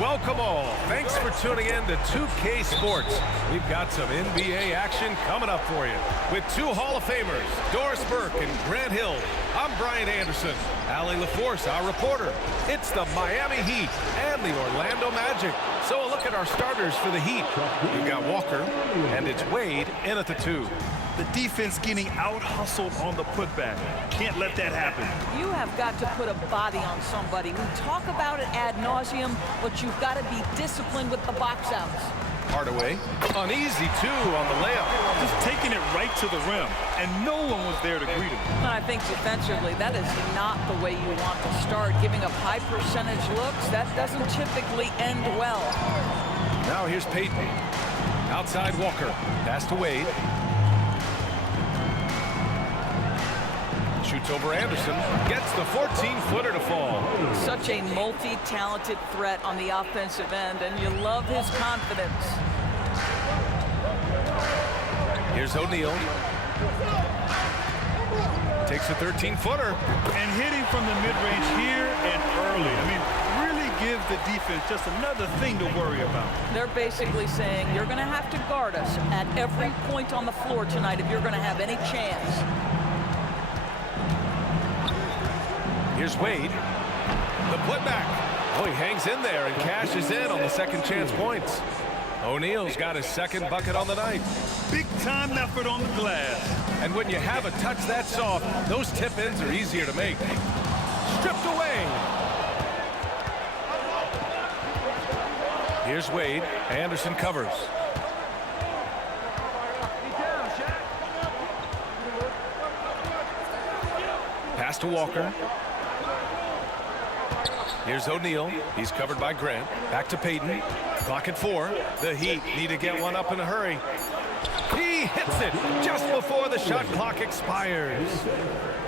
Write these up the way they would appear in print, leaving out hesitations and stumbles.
Welcome all. Thanks for tuning in to 2K Sports. We've got some NBA action coming up for you. With two Hall of Famers, Doris Burke and Grant Hill. I'm Brian Anderson. Allie LaForce, our reporter. It's the Miami Heat and the Orlando Magic. So a look at our starters for the Heat. We've got Walker, and it's Wade in at the 2. The defense getting out-hustled on the putback. Can't let that happen. You have got to put a body on somebody. We talk about it ad nauseum, but you've got to be disciplined with the box outs. Hardaway, an easy 2 on the layup. Just taking it right to the rim, and no one was there to greet him. And I think defensively, that is not the way you want to start. Giving up high percentage looks, that doesn't typically end well. Now here's Payton. Outside Walker, pass to Wade. Shoots over Anderson, gets the 14-footer to fall. Such a multi-talented threat on the offensive end, and you love his confidence. Here's O'Neal. Takes a 13-footer. And hitting from the mid-range here and early. I mean, really give the defense just another thing to worry about. They're basically saying, you're going to have to guard us at every point on the floor tonight if you're going to have any chance. Here's Wade. The putback. Oh, he hangs in there and cashes in on the second chance points. O'Neal's got his second bucket on the night. Big-time effort on the glass. And when you have a touch that soft, those tip-ins are easier to make. Stripped away. Here's Wade. Anderson covers. Pass to Walker. Here's O'Neal. He's covered by Grant. Back to Payton. Clock at 4. The Heat need to get one up in a hurry. He hits it just before the shot clock expires.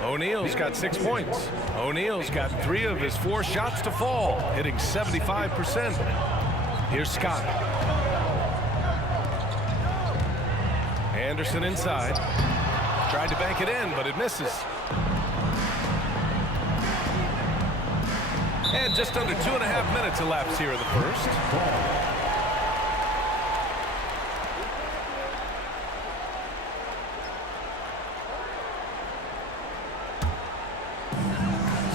O'Neal's got 6 points. O'Neal's got 3 of his 4 shots to fall, hitting 75%. Here's Scott. Anderson inside. Tried to bank it in, but it misses. And just under 2.5 minutes elapsed here in the first.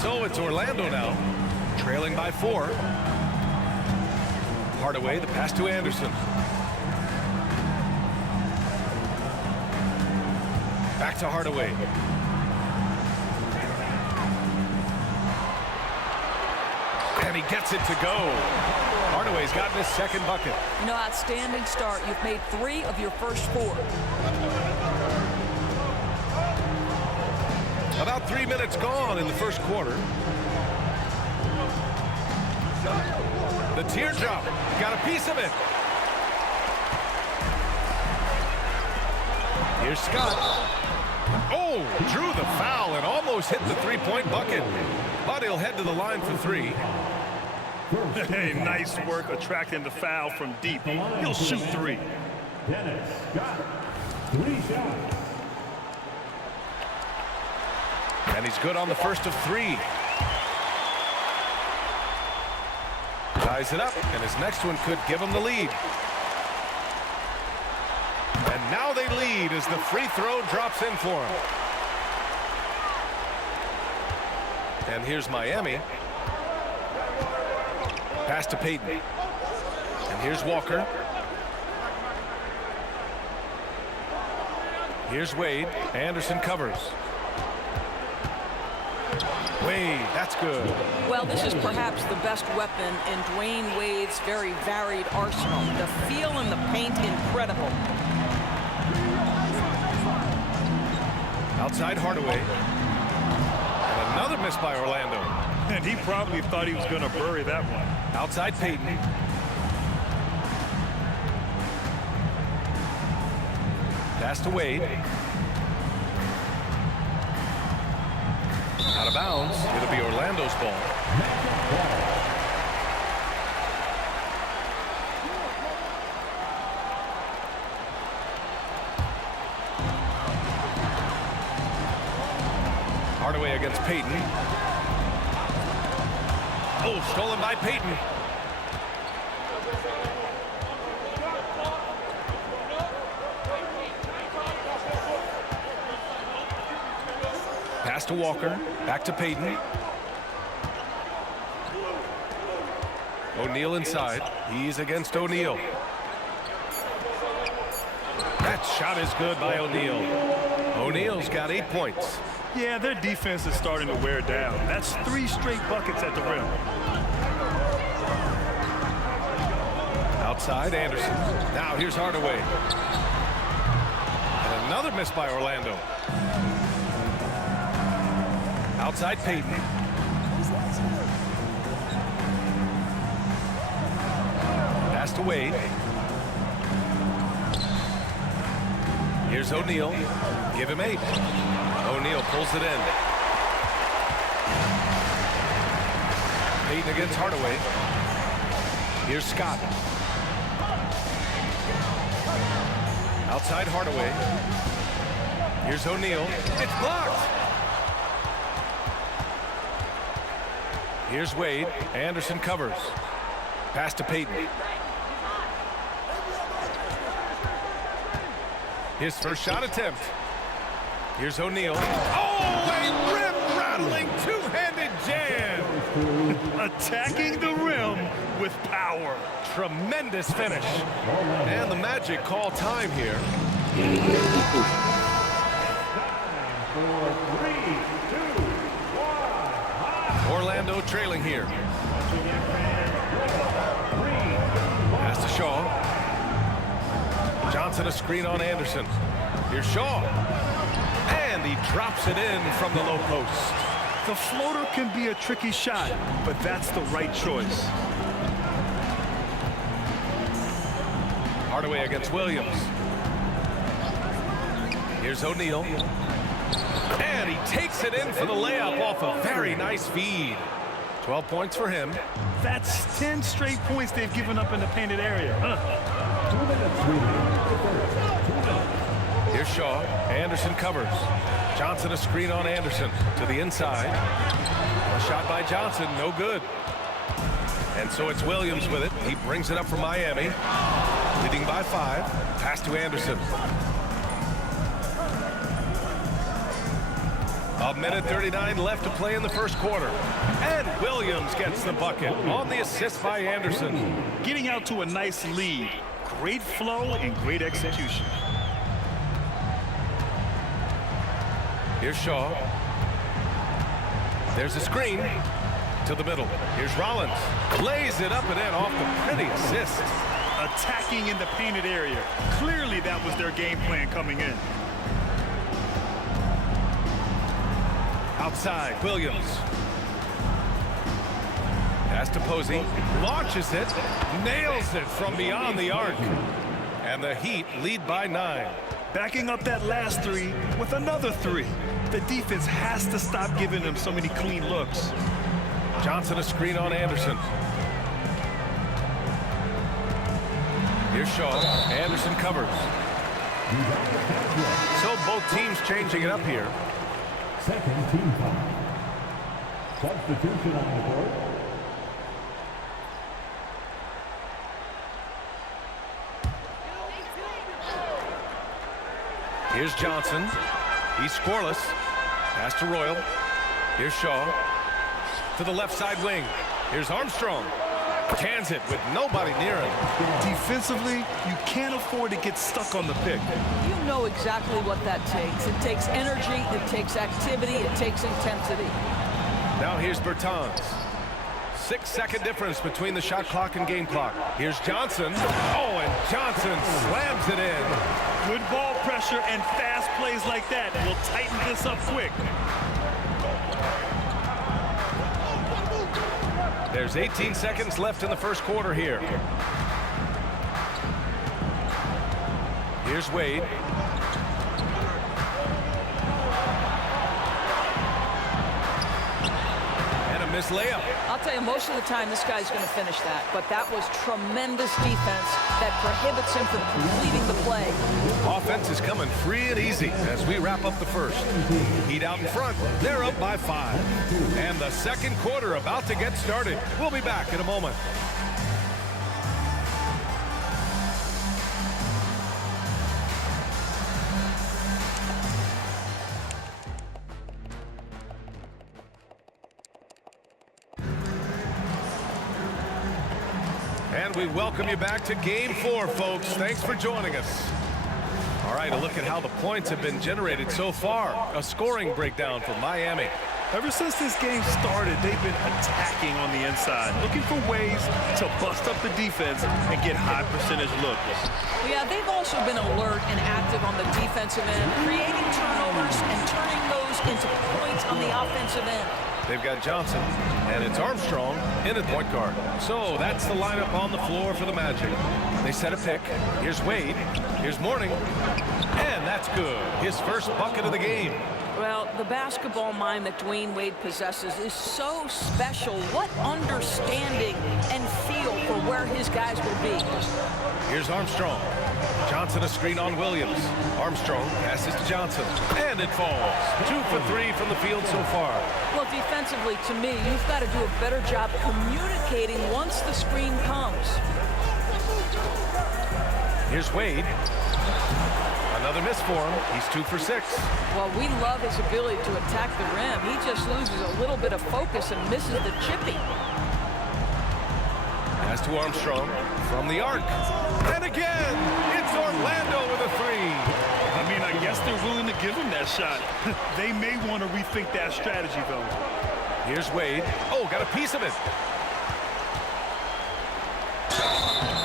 So it's Orlando now, trailing by 4. Hardaway, the pass to Anderson. Back to Hardaway. And he gets it to go. Hardaway's gotten his second bucket. You know, outstanding start. You've made 3 of your first 4. About 3 minutes gone in the first quarter. The teardrop. Got a piece of it. Here's Scott. Oh, drew the foul and almost hit the three-point bucket. But he'll head to the line for 3. Hey, nice work attracting the foul from deep. He'll shoot 3. Dennis Scott, 3 shots. And he's good on the first of 3. Ties it up, and his next one could give him the lead. And now they lead as the free throw drops in for him. And here's Miami. Pass to Payton. And here's Walker. Here's Wade. Anderson covers. Wade, that's good. Well, this is perhaps the best weapon in Dwayne Wade's very varied arsenal. The feel in the paint, incredible. Outside Hardaway. And another miss by Orlando. And he probably thought he was going to bury that one. Outside Payton. Pass to Wade. Out of bounds. It'll be Orlando's ball. Hardaway against Payton. Oh, stolen by Payton. Pass to Walker. Back to Payton. O'Neal inside. He's against O'Neal. That shot is good by O'Neal. O'Neal's got 8 points. Yeah, their defense is starting to wear down. That's 3 straight buckets at the rim. Outside, Anderson. Now here's Hardaway. And another miss by Orlando. Outside, Payton. Pass to Wade. Here's O'Neal. Give him 8. O'Neal pulls it in. Payton against Hardaway. Here's Scott. Outside Hardaway. Here's O'Neal. It's blocked. Here's Wade. Anderson covers. Pass to Payton. His first shot attempt. Here's O'Neal. Oh, a rim-rattling two-handed jam. Attacking the rim with power. Tremendous finish. And the Magic call time here. Orlando trailing here. Pass to Shaw. Johnson a screen on Anderson. Here's Shaw. And he drops it in from the low post. The floater can be a tricky shot, but that's the right choice. Hardaway against Williams. Here's O'Neal. And he takes it in for the layup off a very nice feed. 12 points for him. That's 10 straight points they've given up in the painted area. Here's Shaw. Anderson covers. Johnson a screen on Anderson to the inside. A shot by Johnson, no good. And so it's Williams with it. He brings it up for Miami. Leading by 5. Pass to Anderson. A minute 39 left to play in the first quarter. And Williams gets the bucket on the assist by Anderson. Getting out to a nice lead. Great flow and great execution. Here's Shaw. There's a screen to the middle. Here's Rollins. Lays it up and in off the pretty assist. Attacking in the painted area. Clearly that was their game plan coming in. Outside, Williams. Pass to Posey. Launches it. Nails it from beyond the arc. And the Heat lead by 9. Backing up that last 3 with another 3. The defense has to stop giving them so many clean looks. Johnson a screen on Anderson. Here's Shaw. Anderson covers. So both teams changing it up here. Second team foul. Substitution on the board. Here's Johnson. He's scoreless. Pass to Royal. Here's Shaw. To the left side wing. Here's Armstrong. Cans it with nobody near him. Defensively, you can't afford to get stuck on the pick. You know exactly what that takes. It takes energy, it takes activity, it takes intensity. Now here's Bertans. 6-second difference between the shot clock and game clock. Here's Johnson. Oh, and Johnson slams it in. Good ball pressure and fast plays like that will tighten this up quick. There's 18 seconds left in the first quarter here. Here's Wade. And a missed layup. I'll tell you, most of the time this guy's going to finish that, but that was tremendous defense that prohibits him from completing the play. Offense is coming free and easy as we wrap up the first. Heat out in front. They're up by 5. And the second quarter about to get started. We'll be back in a moment. And we welcome you back to Game 4, folks. Thanks for joining us. All right, a look at how the points have been generated so far. A scoring breakdown for Miami. Ever since this game started, they've been attacking on the inside, looking for ways to bust up the defense and get high percentage looks. Yeah, they've also been alert and active on the defensive end, creating turnovers and turning those into points on the offensive end. They've got Johnson, and it's Armstrong in at point guard. So that's the lineup on the floor for the Magic. They set a pick. Here's Wade. Here's Mourning. And that's good. His first bucket of the game. Well, the basketball mind that Dwayne Wade possesses is so special. What understanding and feel for where his guys will be. Here's Armstrong. Johnson a screen on Williams. Armstrong passes to Johnson. And it falls. 2 for 3 from the field so far. Well, defensively, to me, you've got to do a better job communicating once the screen comes. Here's Wade. Another miss for him. He's 2 for 6. Well, we love his ability to attack the rim. He just loses a little bit of focus and misses the chippy. Pass to Armstrong from the arc. And again, it's Orlando with a 3. I mean, I guess they're willing to give him that shot. They may want to rethink that strategy, though. Here's Wade. Oh, got a piece of it.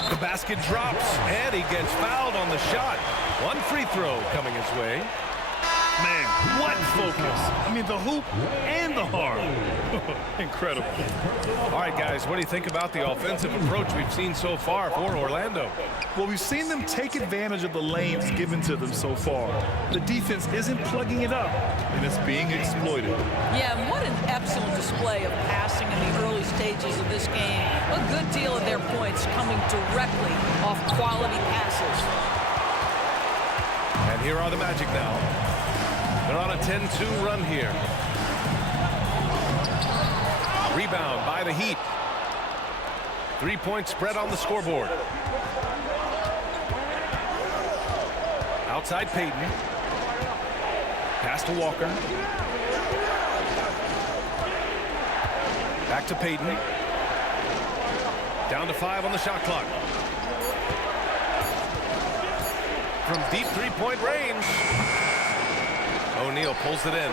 The basket drops, and he gets fouled on the shot. One free throw coming his way. Man, what focus. I mean, the hoop and the heart. Incredible. All right, guys, what do you think about the offensive approach we've seen so far for Orlando? Well, we've seen them take advantage of the lanes given to them so far. The defense isn't plugging it up, and it's being exploited. Yeah, and what an excellent display of passing in the early stages of this game. A good deal of their points coming directly off quality passes. And here are the Magic now. They're on a 10-2 run here. Rebound by the Heat. 3-point spread on the scoreboard. Outside Payton. Pass to Walker. Back to Payton. Down to 5 on the shot clock. From deep 3-point range. O'Neal pulls it in.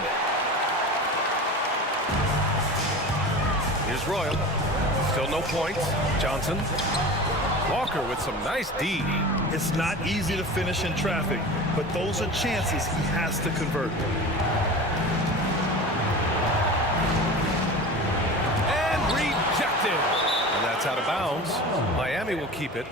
Here's Royal. Still no points. Johnson. Walker with some nice D. It's not easy to finish in traffic, but those are chances he has to convert. And rejected. And that's out of bounds. Miami will keep it.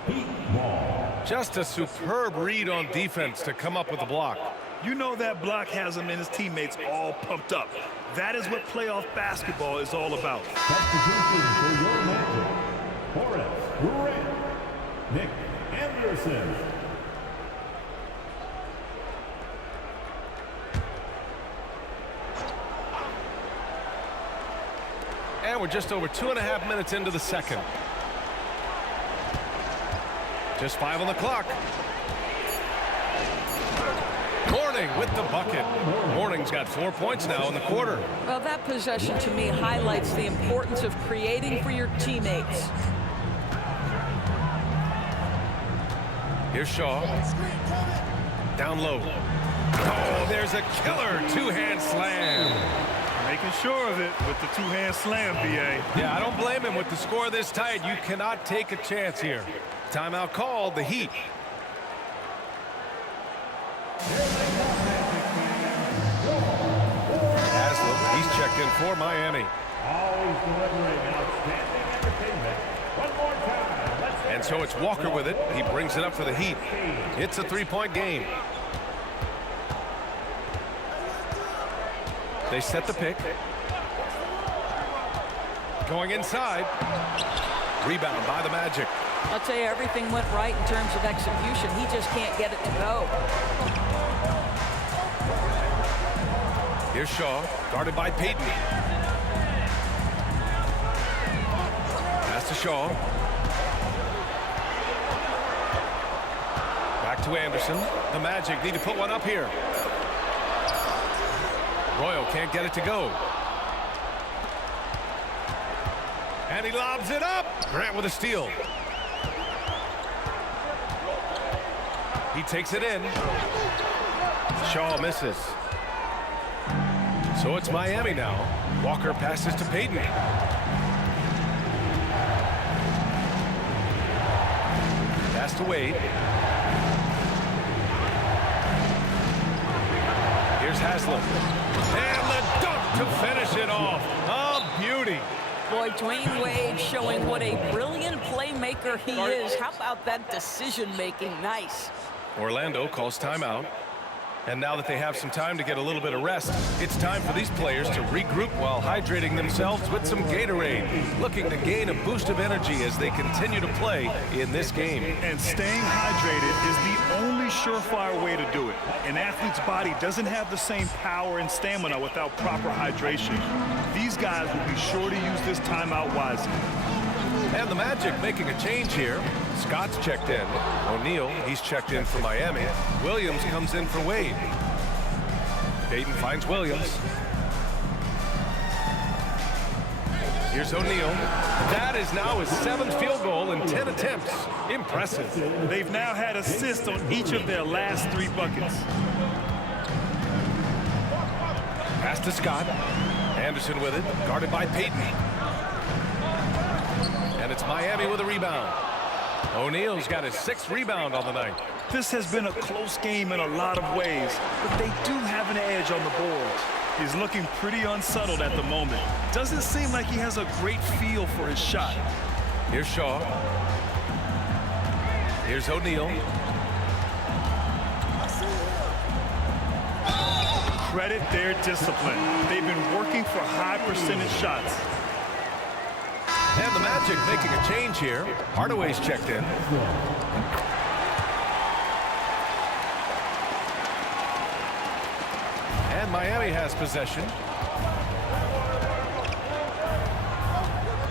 Just a superb read on defense to come up with the block. You know that block has him and his teammates all pumped up. That is what playoff basketball is all about. Substitution for your Magic. Horace Grant. Nick Anderson. And we're just over 2.5 minutes into the second. Just 5 on the clock. Mourning with the bucket. Mourning's got 4 points now in the quarter. Well, that possession to me highlights the importance of creating for your teammates. Here's Shaw. Down low. Oh, there's a killer two-hand slam. Making sure of it with the two-hand slam, B.A. Yeah, I don't blame him with the score this tight. You cannot take a chance here. Timeout called, the Heat. Haslem, he's checked in for Miami. Always delivering outstanding entertainment. One more time. Let's And so it's Walker with it. He brings it up for the Heat. It's a 3-point game. They set the pick. Going inside. Rebound by the Magic. I'll tell you, everything went right in terms of execution. He just can't get it to go. Here's Shaw, guarded by Payton. Pass to Shaw. Back to Anderson. The Magic need to put one up here. Royal can't get it to go. And he lobs it up. Grant with a steal. He takes it in. Shaw misses. So it's Miami now. Walker passes to Payton. Pass to Wade. Here's Haslem. And the dunk to finish it off. A beauty. Boy, Dwayne Wade showing what a brilliant playmaker he is. How about that decision-making? Nice. Orlando calls timeout. And now that they have some time to get a little bit of rest, it's time for these players to regroup while hydrating themselves with some Gatorade, looking to gain a boost of energy as they continue to play in this game. And staying hydrated is the only surefire way to do it. An athlete's body doesn't have the same power and stamina without proper hydration. These guys will be sure to use this timeout wisely. And the Magic making a change here. Scott's checked in. O'Neal, he's checked in for Miami. Williams comes in for Wade. Payton finds Williams. Here's O'Neal. That is now his 7th field goal in 10 attempts. Impressive. They've now had assists on each of their last 3 buckets. Pass to Scott. Anderson with it, guarded by Payton. And it's Miami with a rebound. O'Neal's got his 6th rebound on the night. This has been a close game in a lot of ways, but they do have an edge on the boards. He's looking pretty unsettled at the moment. Doesn't seem like he has a great feel for his shot. Here's Shaw. Here's O'Neal. Credit their discipline. They've been working for high percentage shots. And the Magic making a change here. Hardaway's checked in. And Miami has possession.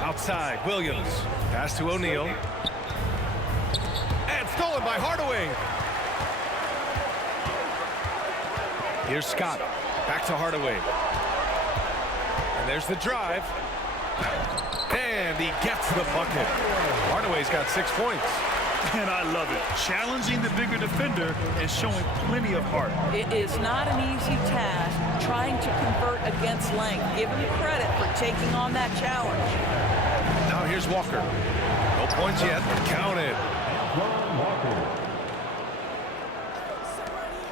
Outside, Williams. Pass to O'Neal. And stolen by Hardaway. Here's Scott. Back to Hardaway. And there's the drive. And he gets the bucket. Hardaway's got 6 points. And I love it. Challenging the bigger defender and showing plenty of heart. It is not an easy task trying to convert against length. Give him credit for taking on that challenge. Now here's Walker. No points yet. Counted.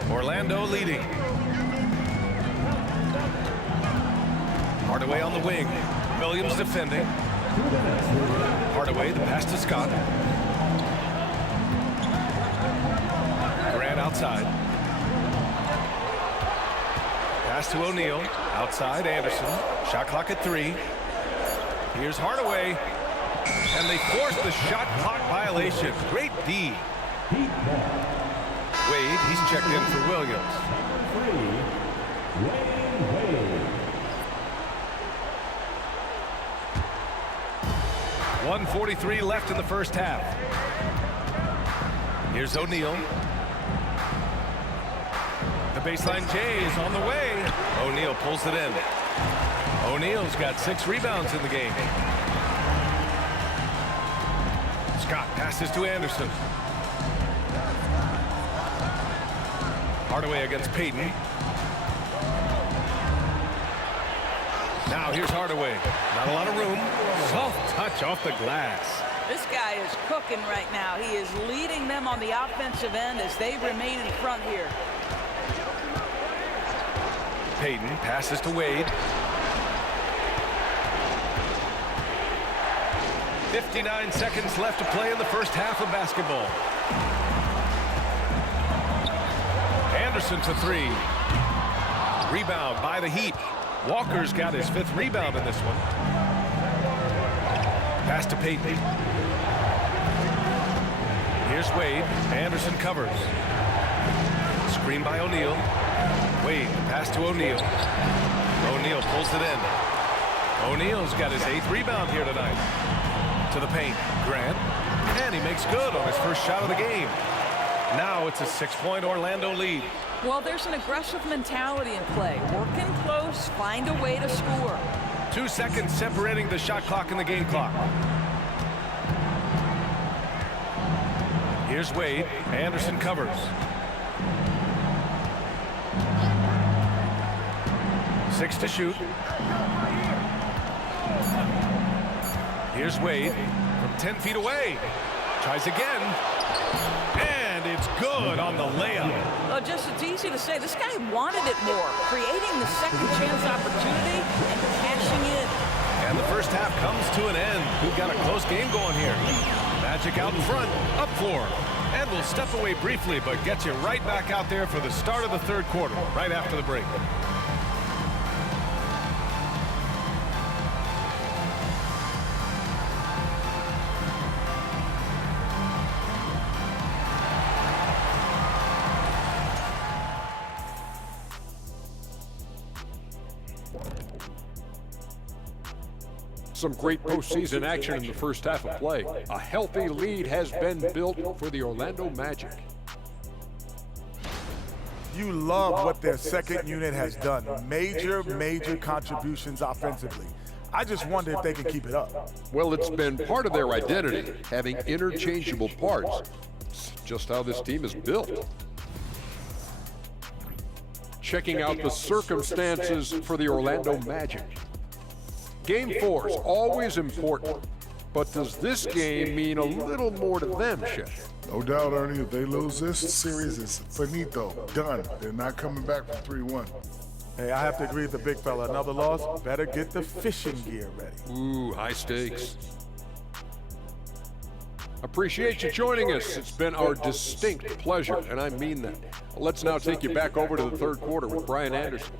Orlando leading. Hardaway on the wing. Williams defending. Hardaway, the pass to Scott. Grant outside. Pass to O'Neal. Outside, Anderson. Shot clock at 3. Here's Hardaway. And they force the shot clock violation. Great D. Wade, he's checked in for Williams. 1:43 left in the first half. Here's O'Neal. The baseline J is on the way. O'Neal pulls it in. O'Neal's got 6 rebounds in the game. Scott passes to Anderson. Hardaway against Payton. Now here's Hardaway. Not a lot of room. Soft touch off the glass. This guy is cooking right now. He is leading them on the offensive end as they remain in front here. Payton passes to Wade. 59 seconds left to play in the first half of basketball. Anderson to 3. Rebound by the Heat. Walker's got his 5th rebound in this one. Pass to Payton. Here's Wade. Anderson covers. Screen by O'Neal. Wade, pass to O'Neal. O'Neal pulls it in. O'Neal's got his 8th rebound here tonight. To the paint. Grant. And he makes good on his first shot of the game. Now it's a 6-point Orlando lead. Well, there's an aggressive mentality in play. Working close, find a way to score. 2 seconds separating the shot clock and the game clock. Here's Wade. Anderson covers. 6 to shoot. Here's Wade from 10 feet away. Tries again. And it's good on the layup. Just it's easy to say. This guy wanted it more, creating the second chance opportunity and cashing in. And the first half comes to an end. We've got a close game going here. Magic out in front, up 4. And we'll step away briefly, but get you right back out there for the start of the third quarter, right after the break. Some great postseason action in the first half of play. A healthy lead has been built for the Orlando Magic. You love what their second unit has done. Major contributions offensively. I just wonder if they can keep it up. Well, it's been part of their identity, having interchangeable parts. It's just how this team is built. Checking out the circumstances for the Orlando Magic. Game 4 is always important, but does this game mean a little more to them, Chef? No doubt, Ernie, if they lose this series, it's finito, done. They're not coming back from 3-1. Hey, I have to agree with the big fella. Another loss, better get the fishing gear ready. Ooh, high stakes. Appreciate you joining us. It's been our distinct pleasure, and I mean that. Let's now take you back over to the third quarter with Brian Anderson.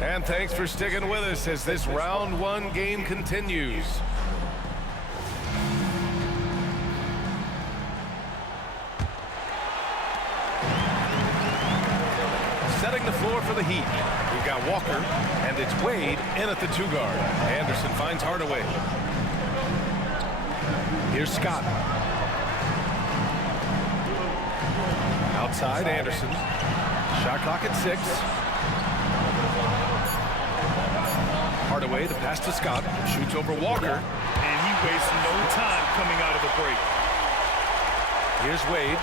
And thanks for sticking with us as this round 1 game continues. Setting the floor for the Heat. We've got Walker, and it's Wade in at the 2 guard. Anderson finds Hardaway. Here's Scott. Outside, Anderson. Shot clock at 6. Hardaway, the pass to Scott, shoots over Walker. And he wastes no time coming out of the break. Here's Wade.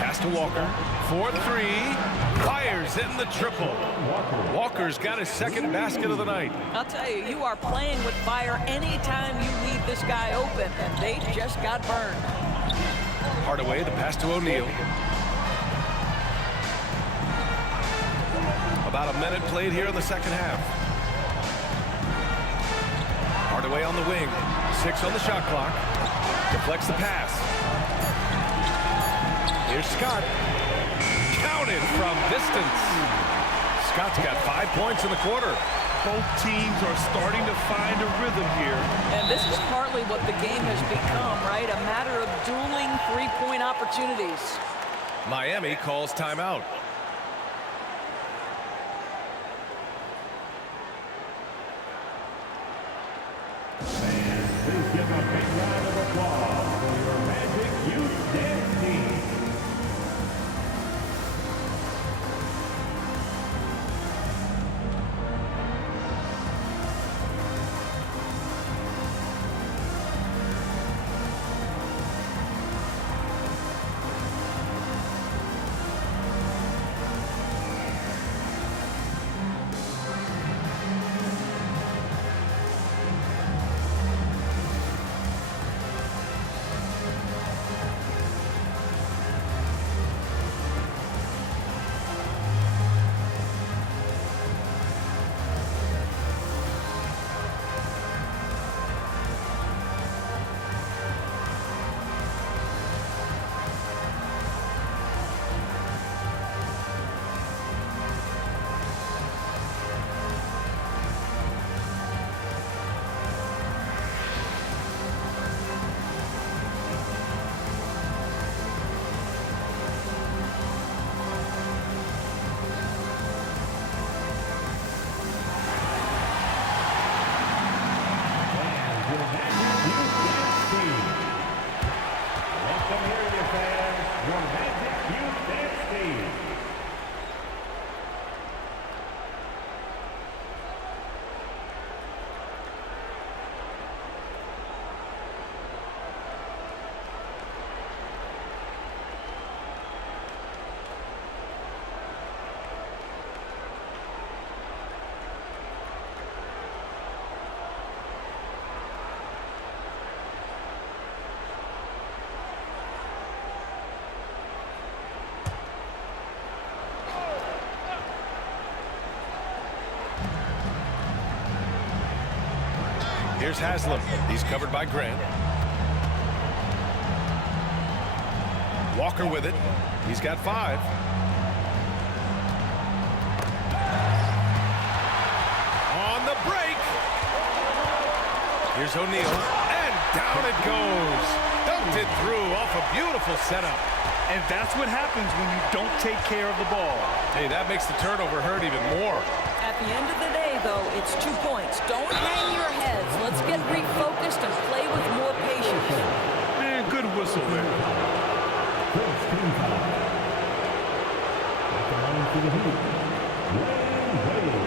Pass to Walker. 4-3. Fires in the triple. Walker's got his second basket of the night. I'll tell you, you are playing with fire anytime you leave this guy open, and they just got burned. Hardaway, the pass to O'Neal. About a minute played here in the second half. Hardaway on the wing. 6 on the shot clock. Deflects the pass. Here's Scott. Counted from distance. Scott's got 5 points in the quarter. Both teams are starting to find a rhythm here. And this is partly what the game has become, right? A matter of dueling three-point opportunities. Miami calls timeout. Please give a big round of applause for your Magic Youth Dance Team. Here's Haslam. He's covered by Grant. Walker with it. He's got 5. On the break. Here's O'Neal. And down it goes. Dunked it through off a beautiful setup. And that's what happens when you don't take care of the ball. Hey, that makes the turnover hurt even more. At the end of the day, though, it's 2 points. Don't hang your heads. Let's get refocused and play with more patience. Man, good whistle there. First team foul. At the line for the Heat, Dwyane Wade.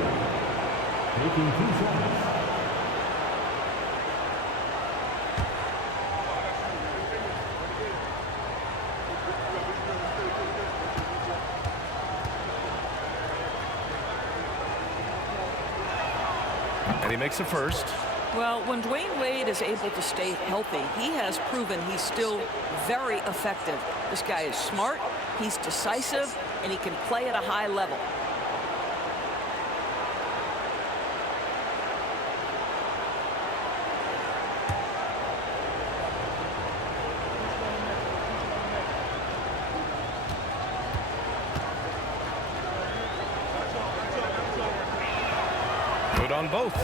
Taking 2 shots. And he makes a first. Well, when Dwyane Wade is able to stay healthy, he has proven he's still very effective. This guy is smart, he's decisive, and he can play at a high level. Good on both.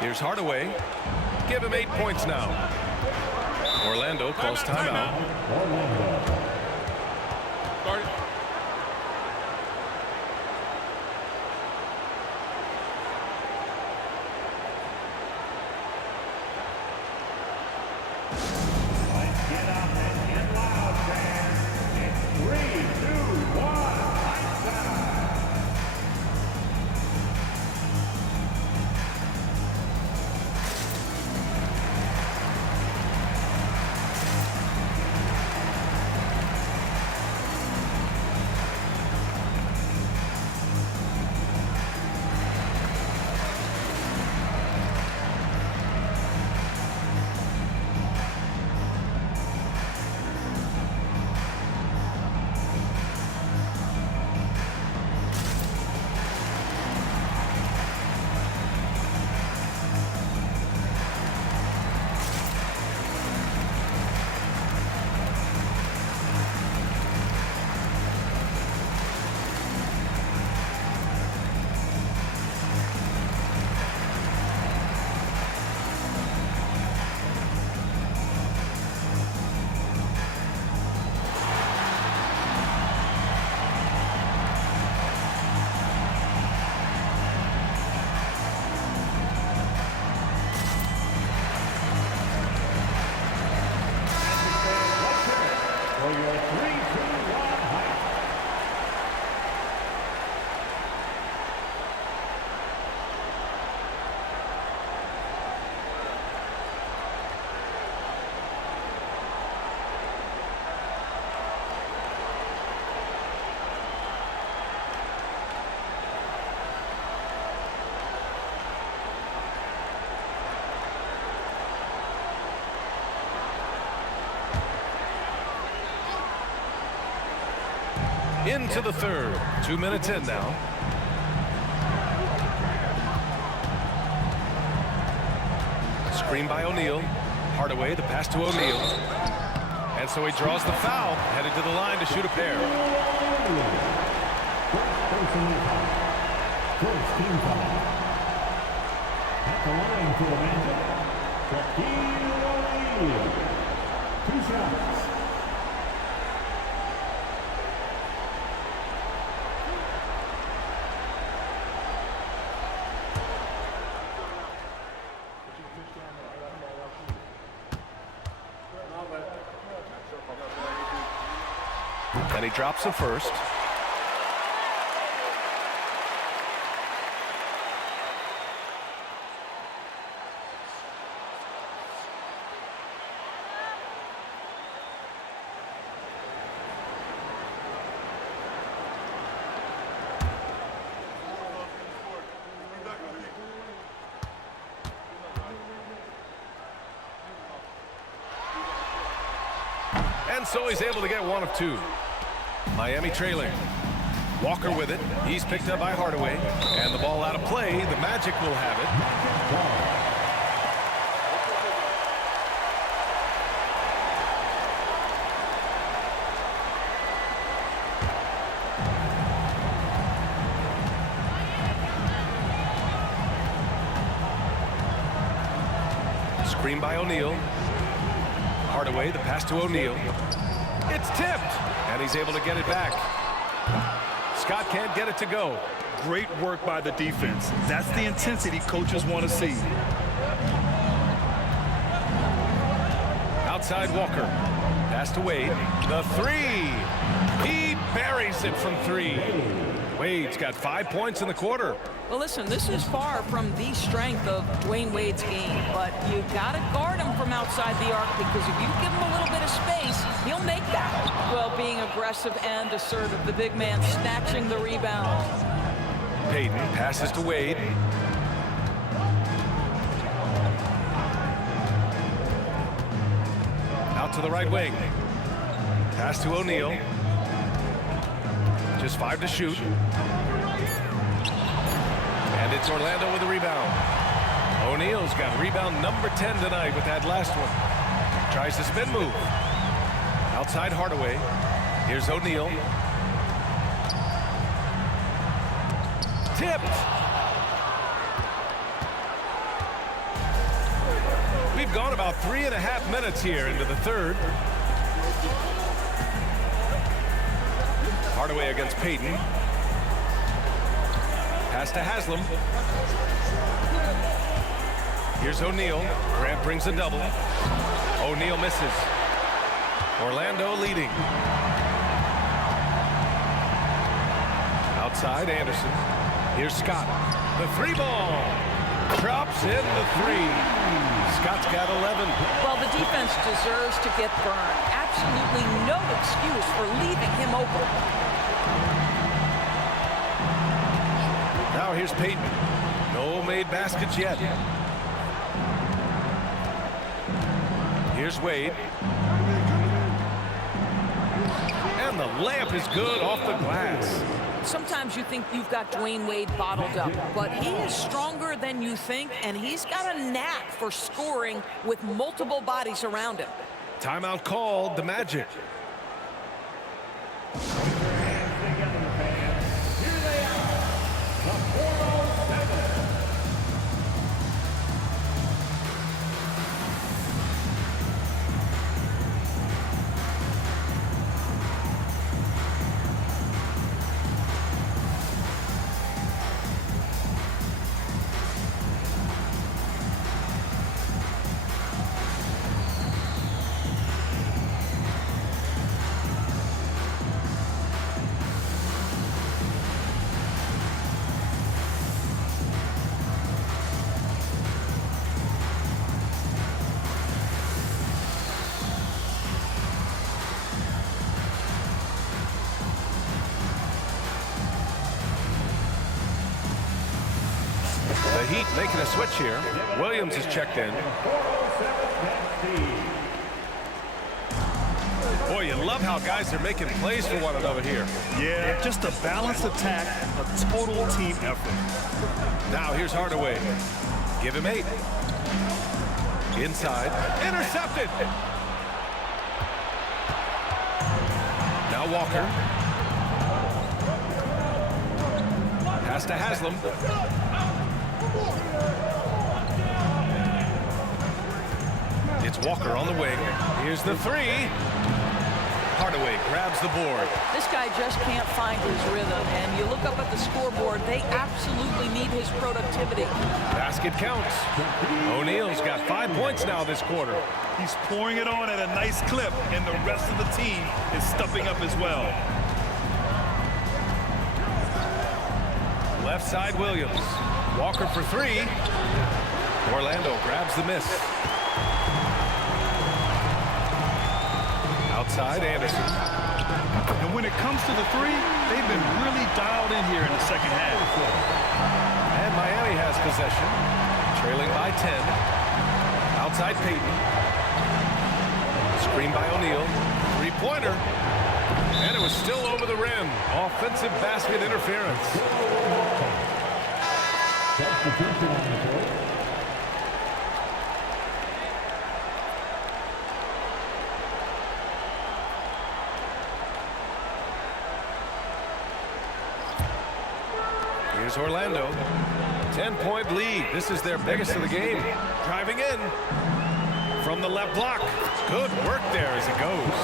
Here's Hardaway. Give him 8 points now. Orlando calls timeout. Let's get up and get loud, fans. It's 3, 2, 1, lights out. For your 3, 2, 1 hike. Into the third. 2 minutes in now. Screen by O'Neal. Hardaway, the pass to O'Neal. And so he draws the foul, headed to the line to shoot a pair. First team foul. At the line for the Magic, Shaquille O'Neal. 2 shots. And he drops the first. And so he's able to get 1 of 2. Miami trailing. Walker with it. He's picked up by Hardaway. And the ball out of play. The Magic will have it. Screen by O'Neal. Hardaway, the pass to O'Neal. It's tipped, and he's able to get it back. Scott can't get it to go. Great work by the defense. That's the intensity coaches want to see. Outside Walker. Pass to Wade. The three. He buries it from three. Wade's got 5 points in the quarter. Well, listen, this is far from the strength of Dwayne Wade's game, but you've got to guard him from outside the arc, because if you give him a little bit of space, he'll make that. Well, being aggressive and assertive, the big man snatching the rebound. Payton passes to Wade. Out to the right wing. Pass to O'Neal. Just 5 to shoot. And it's Orlando with the rebound. O'Neal's got rebound number 10 tonight with that last one. Tries the spin move. Outside Hardaway. Here's O'Neal. Tipped. We've gone about 3.5 minutes here into the third. Hardaway against Payton. Pass to Haslam. Here's O'Neal. Grant brings a double. O'Neal misses. Orlando leading. Outside Anderson. Here's Scott. The three ball. Drops in the three. Scott's got 11. Well, the defense deserves to get burned. Absolutely no excuse for leaving him open. Now here's Payton. No made baskets yet. Here's Wade. And the layup is good off the glass. Sometimes you think you've got Dwayne Wade bottled up, but he is stronger than you think, and he's got a knack for scoring with multiple bodies around him. Timeout called, the Magic. The Heat making a switch here. Williams is checked in. Boy, you love how guys are making plays for one another here. Yeah, just a balanced attack, a total team effort. Now here's Hardaway. Give him 8. Inside. Intercepted. Now Walker. Pass to Haslam. It's Walker on the wing. Here's the three. Hardaway grabs the board. This guy just can't find his rhythm, and you look up at the scoreboard, they absolutely need his productivity. Basket counts. O'Neal's got 5 points now this quarter. He's pouring it on at a nice clip, and the rest of the team is stepping up as well. Left side Williams. Walker for 3. Orlando grabs the miss. Outside Anderson. And when it comes to the three, they've been really dialed in here in the second half. And Miami has possession, trailing by 10. Outside Payton. Screen by O'Neal. Three-pointer. And it was was still over the rim. Offensive basket interference. Substitution on the court. Here's Orlando. 10-point lead. This is their biggest of the game. Driving in from the left block. Good work there as it goes.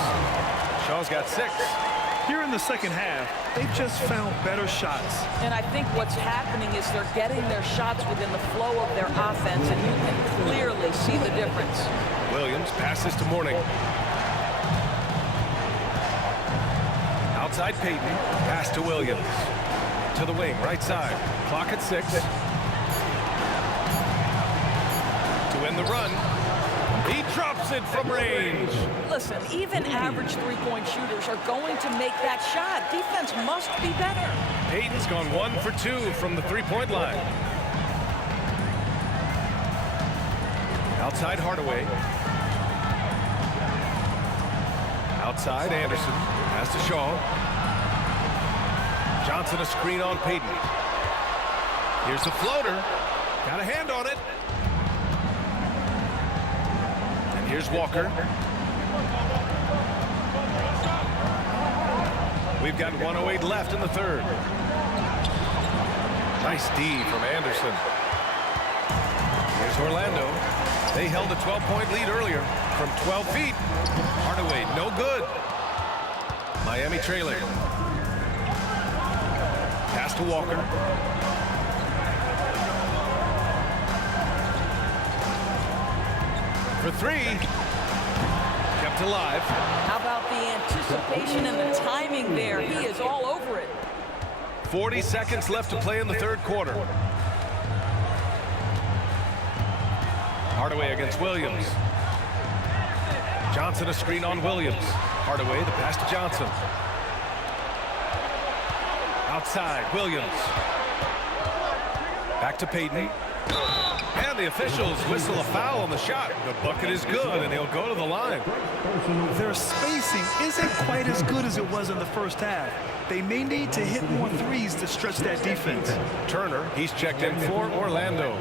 Shaw's got 6. Here in the second half, they've just found better shots. And I think what's happening is they're getting their shots within the flow of their offense, and you can clearly see the difference. Williams passes to Mourning. Outside Payton. Pass to Williams. To the wing, right side. Clock at 6. To end the run. He drops it from range. Listen, even average three-point shooters are going to make that shot. Defense must be better. Payton's gone 1 for 2 from the three-point line. Outside Hardaway. Outside Anderson. Pass to Shaw. Johnson a screen on Payton. Here's the floater. Got a hand on it. And here's Walker. We've got 1:08 left in the third. Nice D from Anderson. Here's Orlando. They held a 12-point lead earlier from 12 feet. Hardaway, no good. Miami trailing. Pass to Walker. For 3. Kept alive. How about the anticipation and the timing there? He is all over it. 40 seconds left to play in the third quarter. Hardaway against Williams. Johnson a screen on Williams. Hardaway, the pass to Johnson. Outside, Williams. Back to Payton. And the officials whistle a foul on the shot. The bucket is good, and he'll go to the line. Their spacing isn't quite as good as it was in the first half. They may need to hit more threes to stretch that defense. Turner, he's checked in for Orlando.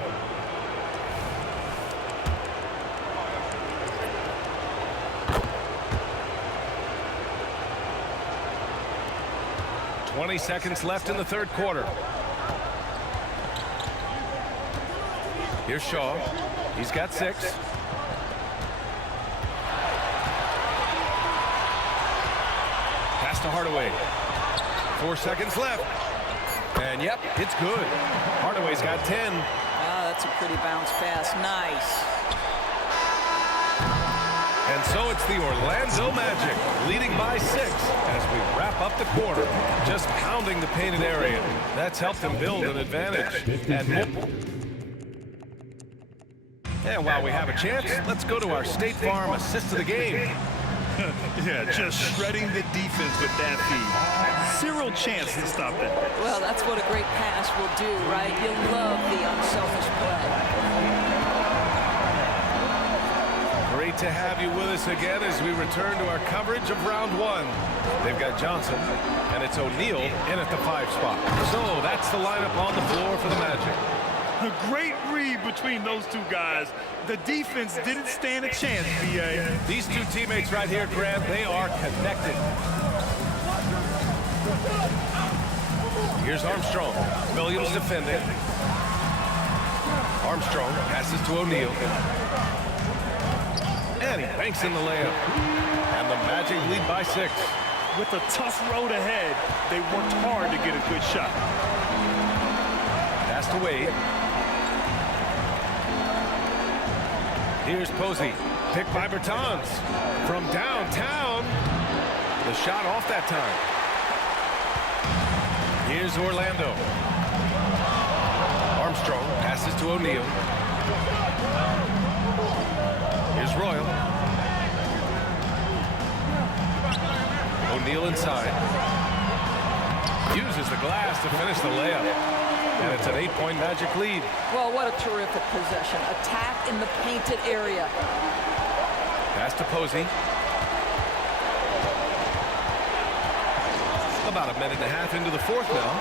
"20 seconds left in the third quarter. Here's Shaw. He's got 6. Pass to Hardaway. 4 seconds left. And yep, it's good. Hardaway's got 10. That's a pretty bounce pass. Nice. And so it's the Orlando Magic leading by 6 as we wrap up the quarter. Just pounding the painted area. That's helped them build an advantage. And while we have a chance, let's go to our State Farm assist of the game. Yeah, just shredding the defense with that feed. Zero chance to stop that. Well, that's what a great pass will do, right? You love the unselfish play. Great to have you with us again as we return to our coverage of round 1. They've got Johnson, and it's O'Neal in at the 5 spot. So that's the lineup on the floor for the Magic. A great read between those two guys. The defense didn't stand a chance, B.A. These two teammates right here, Grant, they are connected. Here's Armstrong. Williams defending. Armstrong passes to O'Neal. And he banks in the layup. And the Magic lead by 6. With a tough road ahead, they worked hard to get a good shot. Pass to Wade. Here's Posey. Picked by Bertans. From downtown. The shot off that time. Here's Orlando. Armstrong passes to O'Neal. Here's Royal. O'Neal inside. Uses the glass to finish the layup. And it's an 8-point Magic lead. Well, what a terrific possession. Attack in the painted area. Pass to Posey. About a minute and a half into the fourth now.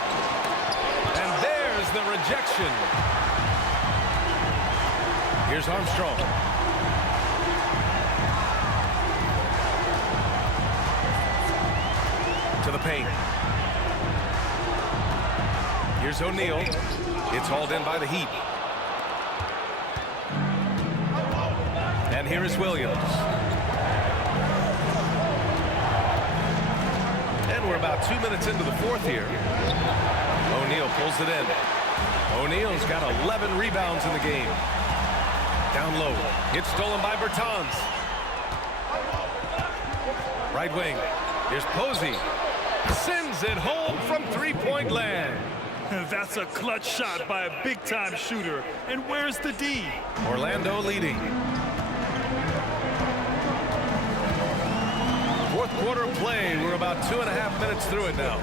And there's the rejection. Here's Armstrong. To the paint. Here's O'Neal. It's hauled in by the Heat. And here is Williams. And we're about 2 minutes into the fourth here. O'Neal pulls it in. O'Neal's got 11 rebounds in the game. Down low. It's stolen by Bertans. Right wing. Here's Posey. Sends it home from three-point land. That's a clutch shot by a big-time shooter. And where's the D? Orlando leading. Fourth quarter play. We're about 2.5 minutes through it now.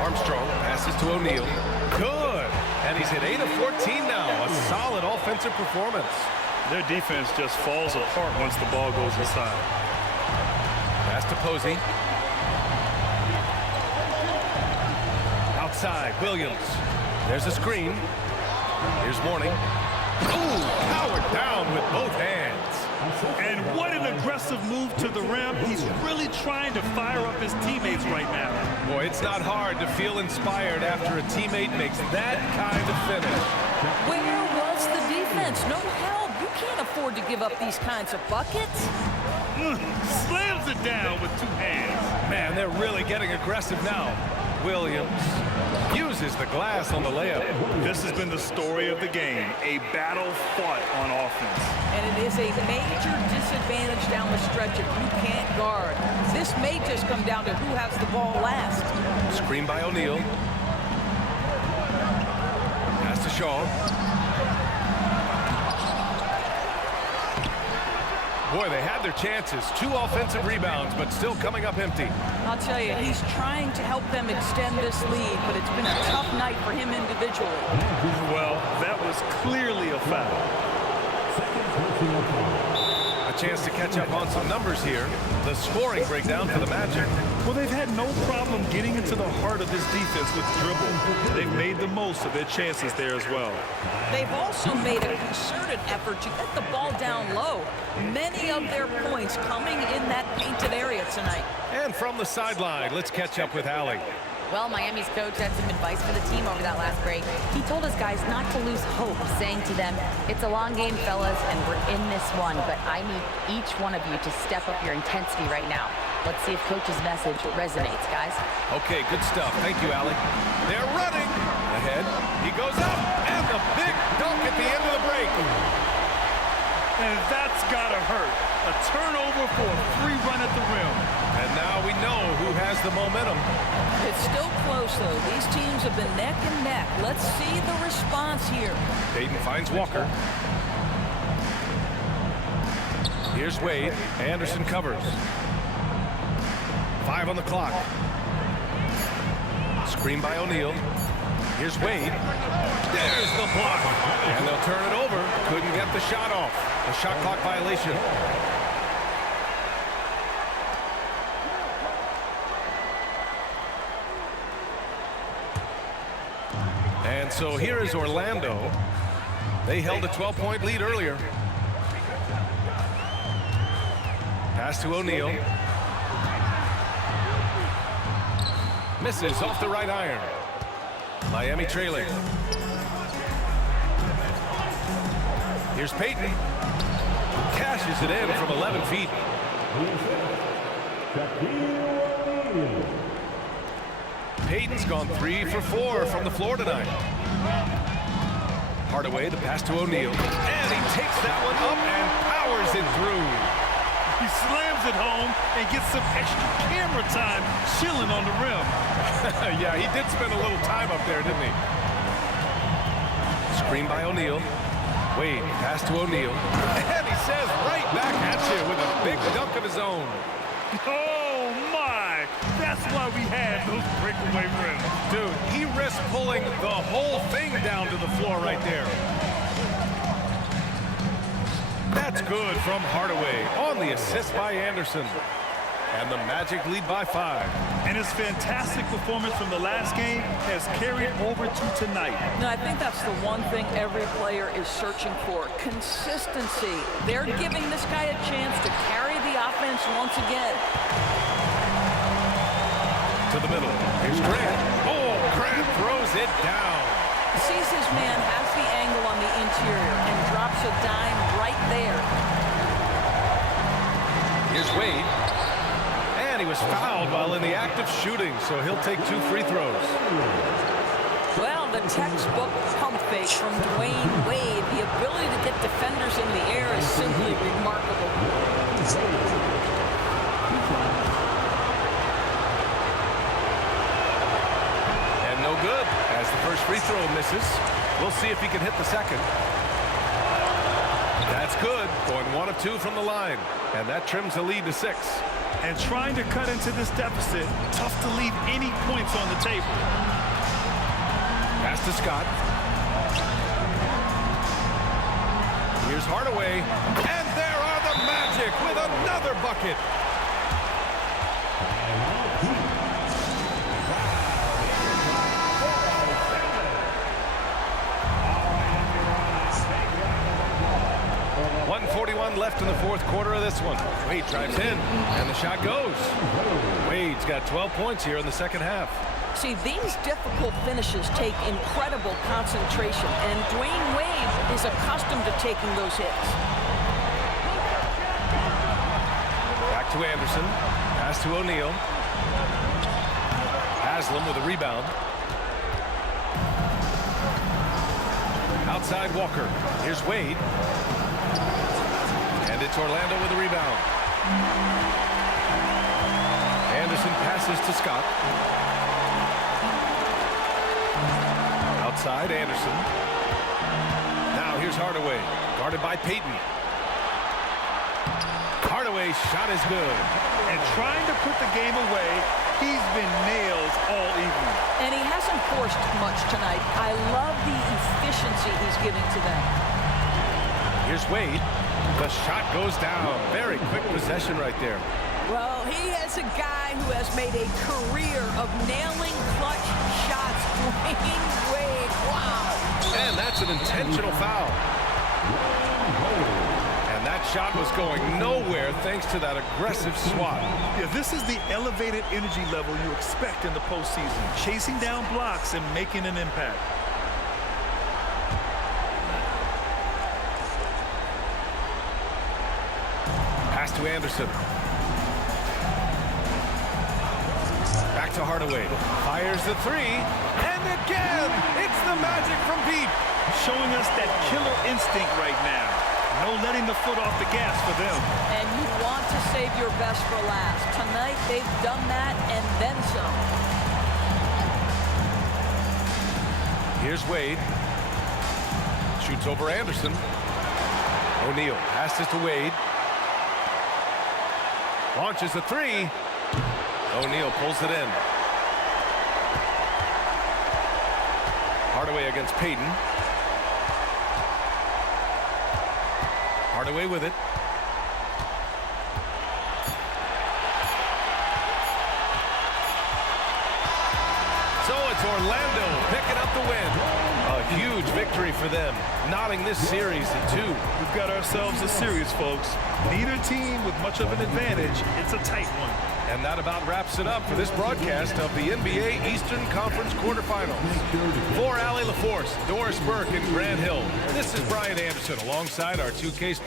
Armstrong passes to O'Neal. Good. And he's hit 8 of 14 now. A solid offensive performance. Their defense just falls apart once the ball goes inside. Pass to Posey. Outside, Williams. There's a screen. Here's Mourning. Ooh, powered down with both hands. And what an aggressive move to the rim. He's really trying to fire up his teammates right now. Boy, it's not hard to feel inspired after a teammate makes that kind of finish. Where was the defense? No help. You can't afford to give up these kinds of buckets. Slams it down with two hands. Man, they're really getting aggressive now. Williams uses the glass on the layup. This has been the story of the game, a battle fought on offense. And it is a major disadvantage down the stretch if you can't guard. This may just come down to who has the ball last. Screen by O'Neal. Pass to Shaw. Boy, they had their chances. 2 offensive rebounds, but still coming up empty. I'll tell you, he's trying to help them extend this lead, but it's been a tough night for him individually. Well, that was clearly a foul. A chance to catch up on some numbers here. The scoring breakdown for the Magic. Well, they've had no problem getting into the heart of this defense with dribble. They've made the most of their chances there as well. They've also made a concerted effort to get the ball down low. Many of their points coming in that painted area tonight. And from the sideline, let's catch up with Allie. Well, Miami's coach had some advice for the team over that last break. He told his guys not to lose hope, saying to them, "It's a long game, fellas, and we're in this one, but I need each one of you to step up your intensity right now." Let's see if coach's message resonates, guys. Okay, good stuff. Thank you, Allie. They're running. Ahead. He goes up, and the big dunk at the end of the break. And that's gotta hurt. A turnover for a free run at the rim. And now we know who has the momentum. It's still close, though. These teams have been neck and neck. Let's see the response here. Payton finds Walker. Here's Wade. Anderson covers. 5 on the clock. Screen by O'Neal. Here's Wade. There's the block. And they'll turn it over. Couldn't get the shot off. A shot clock violation. And so here is Orlando. They held a 12-point lead earlier. Pass to O'Neal. Misses off the right iron. Miami trailing. Here's Payton. Cashes it in from 11 feet. Payton's gone 3 for 4 from the floor tonight. Hardaway, the pass to O'Neal. And he takes that one up and powers it through. He slams it home and gets some extra camera time chilling on the rim. Yeah, he did spend a little time up there, didn't he? Screen by O'Neal. Wade, pass to O'Neal. And he says right back at you with a big dunk of his own. Oh, my. That's why we had those breakaway rims. Dude, he risked pulling the whole thing down to the floor right there. That's good from Hardaway on the assist by Anderson. And the Magic lead by 5. And his fantastic performance from the last game has carried over to tonight. No, I think that's the one thing every player is searching for. Consistency. They're giving this guy a chance to carry the offense once again. To the middle. Here's Grant. Oh, Grant throws it down. Sees his man, has the angle on the interior, and drops a dime right there. Here's Wade. And he was fouled while in the act of shooting, so he'll take 2 free throws. Well, the textbook pump fake from Dwayne Wade. The ability to get defenders in the air is simply remarkable. And no good, as the first free throw misses. We'll see if he can hit the second. That's good, going 1 of 2 from the line. And that trims the lead to 6. And trying to cut into this deficit, tough to leave any points on the table. Pass to Scott. Here's Hardaway. And there are the Magic with another bucket. Left in the fourth quarter of this one. Wade drives in, and the shot goes. Wade's got 12 points here in the second half. See, these difficult finishes take incredible concentration, and Dwayne Wade is accustomed to taking those hits. Back to Anderson. Pass to O'Neal. Haslam with a rebound. Outside Walker. Here's Wade. And it's Orlando with a rebound. Anderson passes to Scott. Outside Anderson. Now here's Hardaway, guarded by Payton. Hardaway's shot is good. And trying to put the game away, he's been nails all evening. And he hasn't forced much tonight. I love the efficiency he's giving to them. Here's Wade. The shot goes down. Very quick possession right there. Well, he is a guy who has made a career of nailing clutch shots. Dwayne Wade, wow. And that's an intentional foul. And that shot was going nowhere thanks to that aggressive swat. Yeah, this is the elevated energy level you expect in the postseason. Chasing down blocks and making an impact. Pass to Anderson. Back to Hardaway. Fires the 3. And again, it's the Magic from deep. Showing us that killer instinct right now. No letting the foot off the gas for them. And you want to save your best for last. Tonight, they've done that and then some. Here's Wade. Shoots over Anderson. O'Neal passes to Wade. Launches a 3. O'Neal pulls it in. Hardaway against Payton. Hardaway with it. So it's Orlando picking up the win. A huge victory for them, knotting this series at 2. We've got ourselves a series, folks. Neither team with much of an advantage. It's a tight one. And that about wraps it up for this broadcast of the NBA Eastern Conference quarterfinals. For Allie LaForce, Doris Burke, and Grant Hill, this is Brian Anderson alongside our 2K.